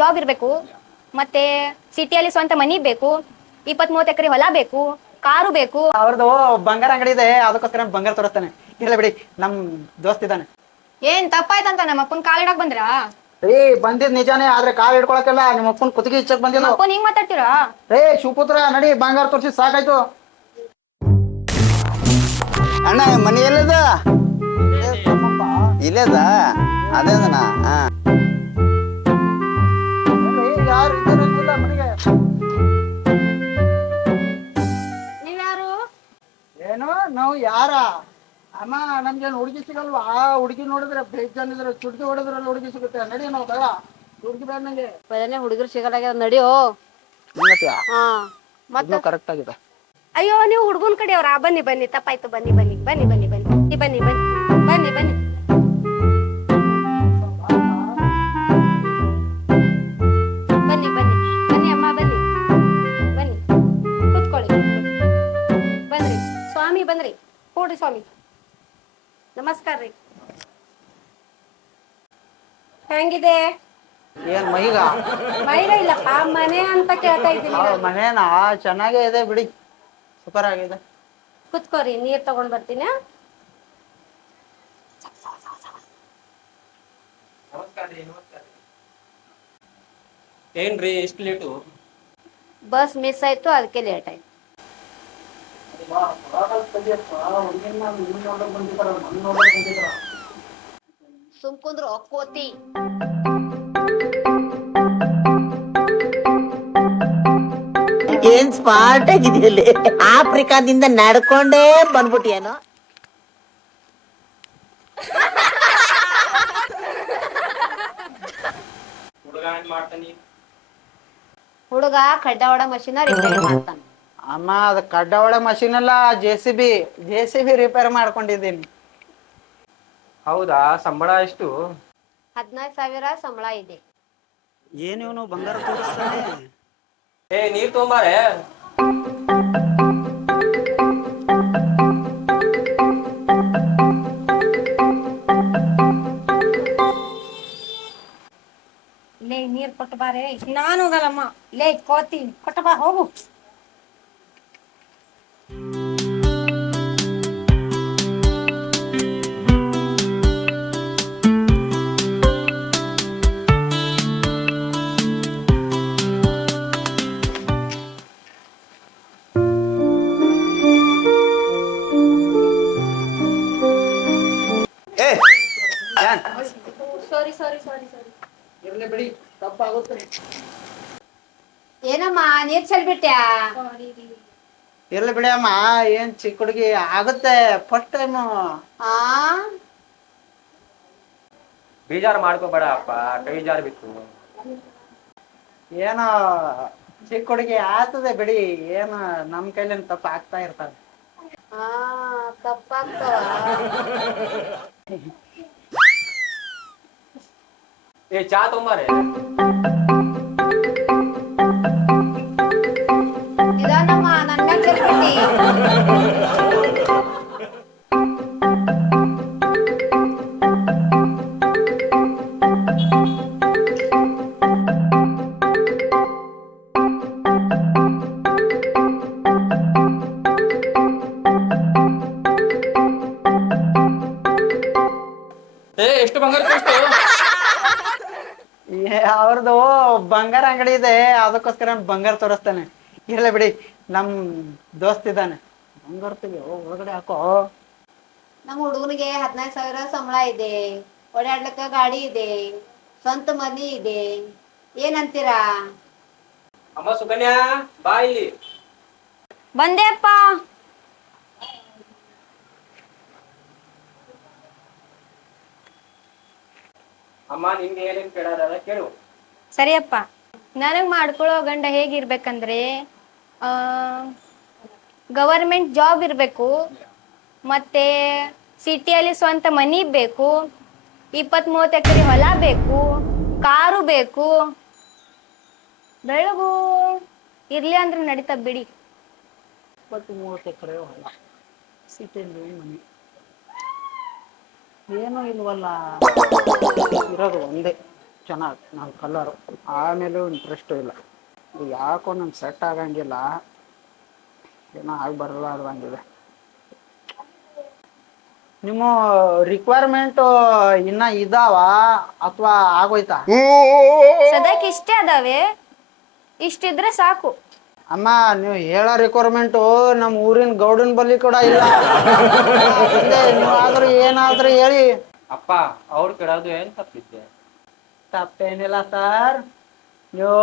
Job ಇರಬೇಕು, ಮತ್ತೆ ಸಿಟಿಯಲ್ಲಿ ಸ್ವಂತ ಮನಿ ಬೇಕು, 20-30 ಎಕರೆ ಹೊಲ ಬೇಕು, ಕಾರು ಬೇಕು. ಅವ್ರದ್ದು ಬಂಗಾರ ಅಂಗಡಿ ಇದೆ, ಅದಕ್ಕೋಸ್ಕರ ಬಂಗಾರ ತೋರಿಸ್ತಾನೆ. ಇಲ್ಲ ಬಿಡಿ, ನಮ್ ದೋಸ್ತ್ ಇದ್ದಾನೆ. ಏನ್ ತಪ್ಪಾಯ್ತಂತ ನಮ್ಮ ಅಪ್ಪನ್ ಕಾಲಿಡಕ್ ಬಂದ್ರಾ? ಬಂದಿದ್ ನಿಜಾನೇ, ಆದ್ರೆ ಕಾಲ್ ಹಿಡ್ಕೊಳಕಲ್ಲ. ನಿಮ್ಮ ಅಪ್ಪನ್ ಕುತ್ತಿಗೆ ಇಚ್ಚಕ್ ಬಂದಿದ್ದು. ಅಪ್ಪನ್ ಹಿಂಗ್ ಮಾತಾಡ್ತೀರಾ? ಶಿವಪುತ್ರ ನಡಿ, ಬಂಗಾರ ತೋರಿಸಿ ಸಾಕಾಯ್ತು. ಅಣ್ಣ ಮನಿ ಎಲ್ಲದ? ಇಲ್ಲದ ಅದೇದಣ್ಣ. ಯಾರು ಇದ್ದೀರಂಗಿಲ್ಲ ಮನೆಗೆ. ನೀವ್ಯಾರು? ಏನು ನಾವು ಯಾರ? ಅಮ್ಮ ನಮ್ಗೇನು ಹುಡುಗಿ ಸಿಗಲ್ವಾ? ಹುಡುಗಿ ನೋಡಿದ್ರೆ ಬೇಜಾನ್ ಇದ್ರೆ ಚುಡ್ಕಿ ಹೊಡೆದ್ರಲ್ಲಿ ಹುಡುಗಿ ಸಿಗುತ್ತೆ. ನಡಿ ನಾವು ಬೇಡ, ಹುಡುಗಿ ಬೇಡ ನಂಗೆ. ಬದನೆ ಹುಡುಗರು ಸಿಗಲ್ಲ, ನಡಿಯೋ. ಮತ್ತೆ ಕರೆಕ್ಟ್ ಆಗಿದೆ. ಅಯ್ಯೋ, ನೀವು ಹುಡುಗನ್ ಕಡೆ ಅವ್ರ? ಬನ್ನಿ ಬನ್ನಿ, ತಪ್ಪಾಯ್ತು. ಬನ್ನಿ ಬನ್ನಿ ಬನ್ನಿ ಬನ್ನಿ ಬನ್ನಿ ಬನ್ನಿ ಬನ್ನಿ ಬನ್ನಿ ಬನ್ನಿ ಬನ್ನಿ ಬನ್ನಿ ಬನ್ನಿ ಅಮ್ಮ, ಬನ್ನಿ ಬನ್ನಿ, ಕೂತ್ಕೊಳ್ಳಿ. ಬನ್ರಿ ಸ್ವಾಮಿ, ಬನ್ರಿ, ಕೂಡ್ರಿ ಸ್ವಾಮಿ. ನಮಸ್ಕಾರ ರೀ. ಹೆಂಗಿದೆ ಏನ್ ಮೈಗ? ಮೈಗ ಇಲ್ಲಪ್ಪ, ಮನೆ ಅಂತ ಕೇಳ್ತಾ ಇದ್ದೀನಿ. ಮನೇನಾ? ಚೆನ್ನಾಗೇ ಇದೆ ಬಿಡಿ, ಸೂಪರ್ ಆಗಿದೆ. ಕುತ್ಕೋರಿ, ನೀರ್ ತಗೊಂಡ್ ಬರ್ತೀನಿ. ಏನ್ರಿ ಇಷ್ಟು ಲೇಟು? ಬಸ್ ಮಿಸ್ ಆಯ್ತು, ಅದಕ್ಕೆ ಲೇಟ್ ಆಯ್ತು. ಸುಮ್ಕುಂದ್ರು ಕೋತಿ. ಏನ್ ಸ್ಮಾರ್ಟ್ ಆಗಿದೆಯಲ್ಲಿ, ಆಫ್ರಿಕಾದಿಂದ ನಡ್ಕೊಂಡೇ ಬಂದ್ಬಿಟ್ಟಿಯೇನೋ. ಹುಡುಗ ಕಡ್ಡ ಹೊಡ ಮಷೀನ್ ರಿಪೇರಿ ಮಾಡ್ತಾನ. ಅಮ್ಮ ಅದ ಕಡ್ಡ ಹೊಡೆ ಮಷೀನ್ ಅಲ್ಲ, ಜೆ.ಸಿ.ಬಿ ರಿಪೇರ್ ಮಾಡ್ಕೊಂಡಿದ್ದೀನಿ. ಹೌದಾ? ಸಂಬಳ ಎಷ್ಟು? 15,000 ಸಂಬಳ ಇದೆ. ಏನಿವನು ಬಂಗಾರ ತೋರಿಸ್ತಾನೆ. ನೀರ್ ತೊಂಬಾರೆ. ಲೇ, ನೀರ್ ಕೊಟ್ಟು ಬಾರೆ. ನಾನು ಹೋಗಲ್ಲಮ್ಮ. ಲೇ ಕೋತಿ, ಕೊಟ್ಟು ಬಾ, ಹೋಗು. ಸಾರಿ ಸಾರಿ ಸಾರಿ ಸಾರಿ. ಇರ್ಲಿ ಬಿಡಿ, ತಪ್ಪಾಗುತ್ತೆ. ಏನಮ್ಮ ನೀರ್ ಚೆಲ್ಬಿಟ್ಯಾ? ಇರ್ಲಿ ಬಿಡಿ ಅಮ್ಮ, ಏನ್ ಚಿಕ್ಕ ಹುಡುಗಿ ಆಗುತ್ತೆ, ಫಸ್ಟ್ ಟೈಮ್. ಬೇಜಾರು ಮಾಡ್ಕೋಬೇಡ ಅಪ್ಪ, ಕೈ ಜಾರ್ ಬಿತ್ತು. ಏನೋ ಚಿಕ್ಕ ಹುಡುಗಿ ಆಗ್ತದೆ ಬಿಡಿ, ಏನು ನಮ್ ಕೈಲಿ ತಪ್ಪ ಆಗ್ತಾ ಇರ್ತಾರೆ. ತಪ್ಪಾಗ್ತವ. ಚಾ ತೊಂಬಾರೆ. ನಿಧಾನಮ್ಮ, ನನ್ನ ಚೆಲ್ಬಿಟ್ಟಿ. ಎಷ್ಟು ಬಂಗಾರ ಕೊಡ್ತು? ಅವ್ರದ್ದು ಬಂಗಾರ ಅಂಗಡಿ ಇದೆ, ಅದಕ್ಕೋಸ್ಕರ ಬಂಗಾರ ತೋರಿಸ್ತಾನೆ. ಇರ್ಲಿ ಬಿಡಿ, ನಮ್ ದೋಸ್ತ್ ಇದ್ದಾನೆ. ಬಂಗಾರ ತೆಗಿ, ಒಳಗಡೆ ಹಾಕೋ. ನಮ್ಮ ಹುಡುಗನಿಗೆ 15,000 ಸಂಬಳ ಇದೆ, ಓಡಾಡ್ಲಿಕ್ಕ ಗಾಡಿ ಇದೆ, ಸ್ವಂತ ಮನಿ ಇದೆ. ಏನಂತೀರಾ? ಅಮ್ಮ ಸುಕನ್ಯಾ, ಬಾ ಇಲ್ಲಿ. ಬಂದೇಪ್ಪ. ಅಮ್ಮ ನಿಮ್ಗೆ ಏನೇನ್ ಕೇಳೋದ ಕೇಳು. ಸರಿಯಪ್ಪ. ನನಗ್ ಮಾಡ್ಕೊಳ್ಳೋ ಗಂಡ ಹೇಗಿರ್ಬೇಕಂದ್ರೆ, ಗವರ್ಮೆಂಟ್ ಜಾಬ್ ಇರಬೇಕು, ಮತ್ತೆ ಸಿಟಿಯಲ್ಲಿ ಸ್ವಂತ ಮನಿ ಬೇಕು, 20-30 ಎಕರೆ ಹೊಲ ಬೇಕು, ಕಾರು ಬೇಕು. ಬೆಳಗು ಇರ್ಲಿ ಅಂದ್ರೆ ನಡೀತಾ ಬಿಡಿ. 20-30 ಎಕರೆ ಹೊಲ, ಸಿಟಿಯಲ್ಲಿ ಮನಿ, ಏನೂ ಇಲ್ವಲ್ಲ, ಇರೋದು ಒಂದೇ. ಚೆನ್ನಾಗಿ ನನ್ನ ಕಲರು ಆಮೇಲೆ ಇಂಟ್ರೆಸ್ಟು ಇಲ್ಲ ಇದು ಯಾಕೋ ನಮ್ಗೆ ಸೆಟ್ ಆಗಂಗಿಲ್ಲ ಏನೋ ಆಗಿ ಬರಲಾರ್ದಂಗಿದೆ ನಿಮ್ಮ ರಿಕ್ವೈರ್ಮೆಂಟು ಇನ್ನ ಇದಾವ ಅಥವಾ ಆಗೋಯ್ತಾ ಸದ್ಯಕ್ಕೆ ಇಷ್ಟೇ ಅದಾವೆ, ಇಷ್ಟಿದ್ರೆ ಸಾಕು. ಅಮ್ಮ ನೀವು ಹೇಳೋ ರಿಕ್ವೈರ್ಮೆಂಟು ನಮ್ಮ ಊರಿನ ಗೌಡನ ಬಲ್ಲಿ ಕೂಡ ಇಲ್ಲ ನೀವಾದ್ರೂ ಏನಾದ್ರೂ ಹೇಳಿ. ಅಪ್ಪ ಅವ್ರು ಕೇಳೋದು ಏನ್ ತಪ್ಪಿದ್ದೆ? ತಪ್ಪೇನಿಲ್ಲ ಸರ್, ನೀವು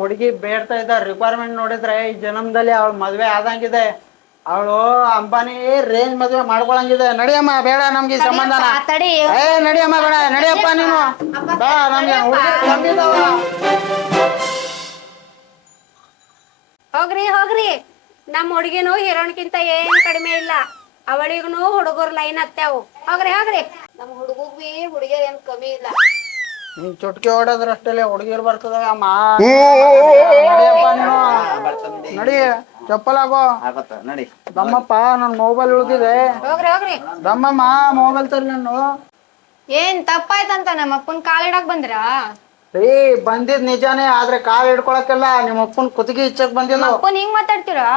ಹುಡುಗಿ ಬೇಡ್ತಾ ಇದ್ದ ರಿಕ್ವೈರ್ಮೆಂಟ್ ನೋಡಿದ್ರೆ ಈ ಜನ್ಮದಲ್ಲಿ ಅವಳು ಮದ್ವೆ ಆದಂಗಿದೆ. ಅವಳು ಅಂಬಾನಿ ರೇಂಜ್ ಮದ್ವೆ ಮಾಡ್ಕೊಳಂಗಿದೆ. ನಡಿಯಮ್ಮ, ಬೇಡ ನಮ್ಗೆ ಈ ಸಂಬಂಧನ. ತಡಿ. ಏ ನಡಿಯಮ್ಮ, ಬೇಡ ನಡಿಯಪ್ಪ ನೀನು. ಬಾ, ನಮ್ಗೆ ಹುಡುಗಿ ಕಮ್ಮಿದಾವ. ಹೋಗ್ರಿ ಹೋಗ್ರಿ, ನಮ್ಮ ಹುಡುಗಿನೂ ಹೀರೋನ್ಕಿಂತ ಏನ್ ಕಡಿಮೆ ಇಲ್ಲ. ಅವಳಿಗೂ ಹುಡುಗರು ಲೈನ್ ಹತ್ಯಾವು. ಹೋಗ್ರಿ ಹೋಗ್ರಿ, ನಮ್ಮ ಹುಡುಗಗ್ ಬಿ ಹುಡುಗಿಯರ್ ಏನ್ ಕಮ್ಮಿ ಇಲ್ಲ. ನೀನ್ ಚುಟ್ಕಿ ಹೊಡೋದ್ರ ಅಷ್ಟೇ ಹುಡುಗಿರ್ ಬರ್ತದ ಅಮ್ಮ. ನಡಿಯಪ್ಪ ನೀನು, ನಡಿ, ಚಪ್ಪಲ್ ಹಾಕೋ. ಆಗತ್ತ ನಡಿ. ದಮ್ಮಪ್ಪ, ನನ್ ಮೊಬೈಲ್ ಉಳ್ದಿದೆ. ಹೋಗ್ರಿ ಹೋಗ್ರಿ. ದಮ್ಮಮ್ಮ, ಮೊಬೈಲ್ ತರ್ಲಿ ನಾನು. ಏನ್ ತಪ್ಪಾಯ್ತಂತ ನಮ್ಮ ಅಪ್ಪನ್ ಕಾಲಿಡಕ್ ಬಂದ್ರಾ? ರೀ, ಬಂದಿದ್ ನಿಜಾನೇ, ಆದ್ರೆ ಕಾಲ್ ಹಿಡ್ಕೊಳಕ್ಕೆಲ್ಲ ನಿಮ್ಮ ಅಪ್ಪನ್ ಕುತ್ತಿಗೆ ಇಚ್ಚಕ್ ಬಂದಿಲ್ಲ. ಅಪ್ಪನ್ ಹಿಂಗ್ ಮಾತಾಡ್ತೀರಾ?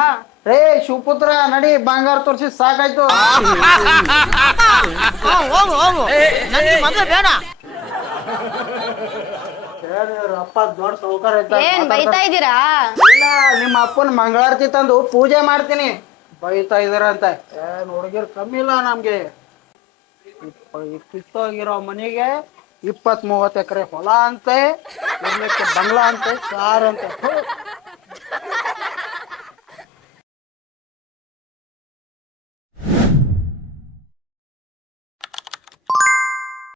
ರೇ ಶಿವಪುತ್ರ, ನಡಿ, ಬಂಗಾರ ತೋರ್ಸಿ ಸಾಕಾಯ್ತು. ಅಪ್ಪ ದೊಡ್ಡ ಸೌಕರ್ ಏನ್ ಬೈತಾ ಇದ್ದೀರಾ? ಇಲ್ಲ, ನಿಮ್ಮ ಅಪ್ಪನ ಮಂಗಳಾರತಿ ತಂದು ಪೂಜೆ ಮಾಡ್ತೀನಿ. ಬೈತಾ ಇದೀರ ಅಂತ ಏನ್ ಹುಡುಗಿರ್ ಕಮ್ಮಿ ಇಲ್ಲ ನಮ್ಗೆ. ಕಿತ್ತೋಗಿರೋ ಮನೆಗೆ 20-30 ಎಕರೆ ಹೊಲ ಅಂತೆ, ಇರ್ಲಿಕ್ಕೆ ಬಂಗ್ಲಾ ಅಂತೆ, ಕಾರ್ ಅಂತೆ.